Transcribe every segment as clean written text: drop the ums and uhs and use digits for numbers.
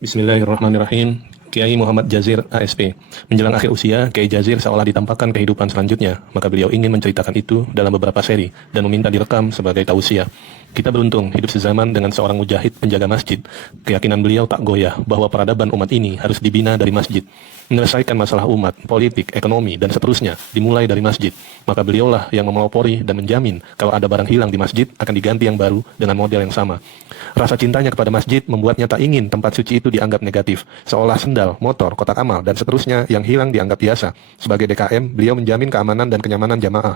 Bismillahirrahmanirrahim. Kiai Muhammad Jazir, ASP. Menjelang akhir usia, Kiai Jazir seolah ditampakkan kehidupan selanjutnya, maka beliau ingin menceritakan itu dalam beberapa seri dan meminta direkam sebagai tausiah. Kita beruntung hidup sezaman dengan seorang mujahid penjaga masjid. Keyakinan beliau tak goyah bahwa peradaban umat ini harus dibina dari masjid. Menyelesaikan masalah umat, politik, ekonomi, dan seterusnya dimulai dari masjid. Maka beliaulah yang memelopori dan menjamin kalau ada barang hilang di masjid akan diganti yang baru dengan model yang sama. Rasa cintanya kepada masjid membuatnya tak ingin tempat suci itu dianggap negatif, seolah sendal, motor, kotak amal, dan seterusnya yang hilang dianggap biasa. Sebagai DKM, beliau menjamin keamanan dan kenyamanan jamaah.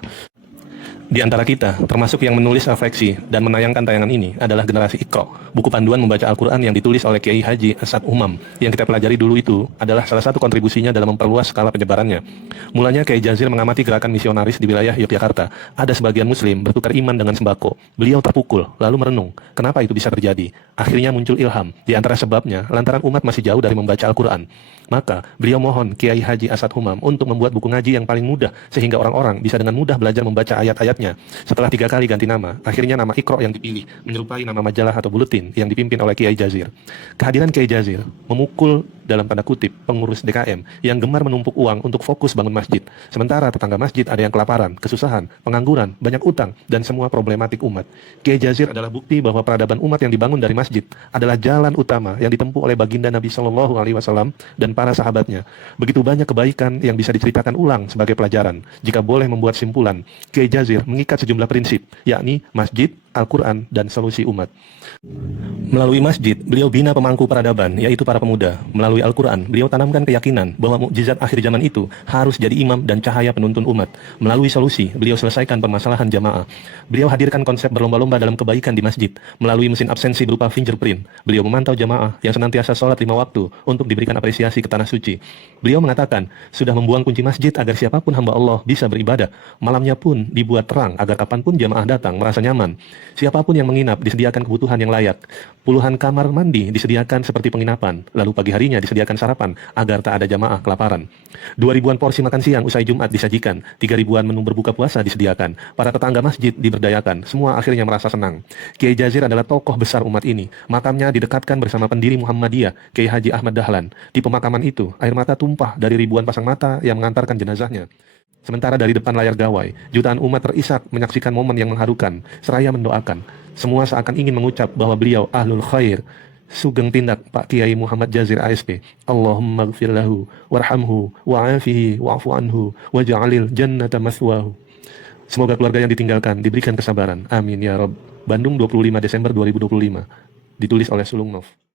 Di antara kita, termasuk yang menulis refleksi dan menayangkan tayangan ini adalah generasi Iqra, buku panduan membaca Al-Quran yang ditulis oleh Kiai Haji Asad Umam. Yang kita pelajari dulu itu adalah salah satu kontribusinya dalam memperluas skala penyebarannya. Mulanya Kiai Jazir mengamati gerakan misionaris di wilayah Yogyakarta. Ada sebagian muslim bertukar iman dengan sembako. Beliau terpukul, lalu merenung, kenapa itu bisa terjadi? Akhirnya muncul ilham, di antara sebabnya lantaran umat masih jauh dari membaca Al-Quran. Maka beliau mohon Kiai Haji Asad Umam untuk membuat buku ngaji yang paling mudah, sehingga orang-orang bisa dengan mudah belajar membaca ayat-ayatnya. Setelah 3 kali ganti nama, akhirnya nama Iqra yang dipilih, menyerupai nama majalah atau buletin yang dipimpin oleh Kiai Jazir. Kehadiran Kiai Jazir memukul dalam tanda kutip pengurus DKM yang gemar menumpuk uang untuk fokus bangun masjid. Sementara tetangga masjid ada yang kelaparan, kesusahan, pengangguran, banyak utang, dan semua problematik umat. Kiai Jazir adalah bukti bahwa peradaban umat yang dibangun dari masjid adalah jalan utama yang ditempuh oleh baginda Nabi Shallallahu Alaihi Wasallam dan para sahabatnya. Begitu banyak kebaikan yang bisa diceritakan ulang sebagai pelajaran. Jika boleh membuat simpulan, Kiai Jazir mengikat sejumlah prinsip, yakni masjid, Al-Quran, dan solusi umat. Melalui masjid, beliau bina pemangku peradaban, yaitu para pemuda. Melalui Al-Quran, beliau tanamkan keyakinan bahwa mukjizat akhir zaman itu harus jadi imam dan cahaya penuntun umat. Melalui solusi, beliau selesaikan permasalahan jamaah. Beliau hadirkan konsep berlomba-lomba dalam kebaikan di masjid. Melalui mesin absensi berupa fingerprint, beliau memantau jamaah yang senantiasa sholat 5 waktu untuk diberikan apresiasi ke tanah suci. Beliau mengatakan, sudah membuang kunci masjid agar siapapun hamba Allah bisa beribadah. Malamnya pun dibuat terang agar kapanpun jamaah datang merasa nyaman. Siapapun yang menginap disediakan kebutuhan yang layak. Puluhan kamar mandi disediakan seperti penginapan, lalu pagi harinya disediakan sarapan agar tak ada jamaah kelaparan. 2.000-an porsi makan siang usai Jumat disajikan, 3.000-an menu berbuka puasa disediakan. Para tetangga masjid diberdayakan, semua akhirnya merasa senang. Kiai Jazir adalah tokoh besar umat ini. Makamnya didekatkan bersama pendiri Muhammadiyah, Kiai Haji Ahmad Dahlan. Di pemakaman itu, air mata tumpah dari ribuan pasang mata yang mengantarkan jenazahnya. Sementara dari depan layar gawai, jutaan umat terisak menyaksikan momen yang mengharukan, seraya mendoakan. Semua seakan ingin mengucap bahwa beliau ahlul khair. Sugeng tindak Pak Kiai Muhammad Jazir ASP. Allahumma gfir lahu, warhamhu, wa'afihi, wa'afu anhu, waja'alil jannata maswahu. Semoga keluarga yang ditinggalkan diberikan kesabaran. Amin ya Rabb. Bandung 25 Desember 2025. Ditulis oleh Sulung Nov.